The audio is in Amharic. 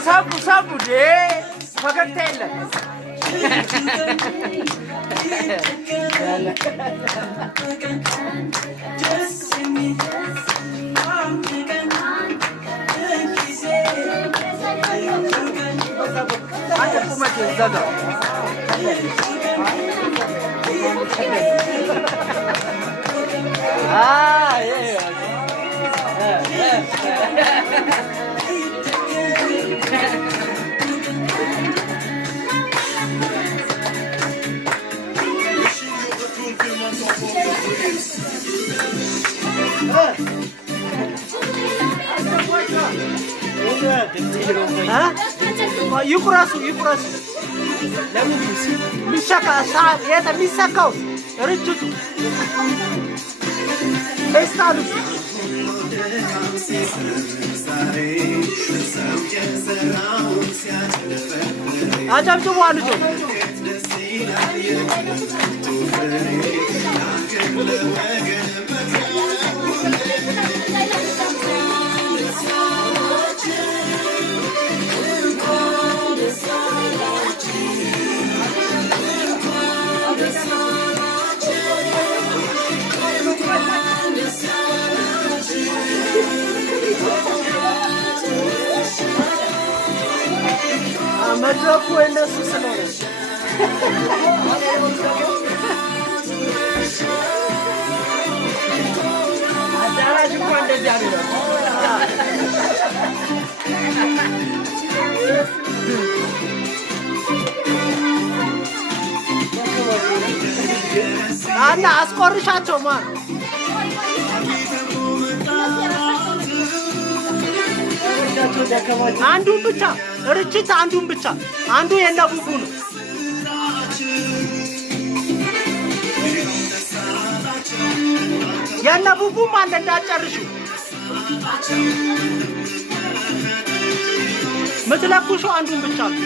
ሳቡ ፈገግታ የለም። አንተ ቁመት ዘጋው ይቁረሱ ለምን የሚሰካው ርችቱ ፌስታሉ አጨብጭቡ ልጆች። መድረኩ የእነሱ ስለሆነ አዳራሽ እኮ እንደዚህ አይደለም። አና አስቆርሻቸው ማን አንዱን ብቻ ርችት አንዱን ብቻ አንዱ የነቡቡ ነው። የነቡቡም አለ እንዳጨርሹ ምትለኩሹ አንዱን ብቻ ነው።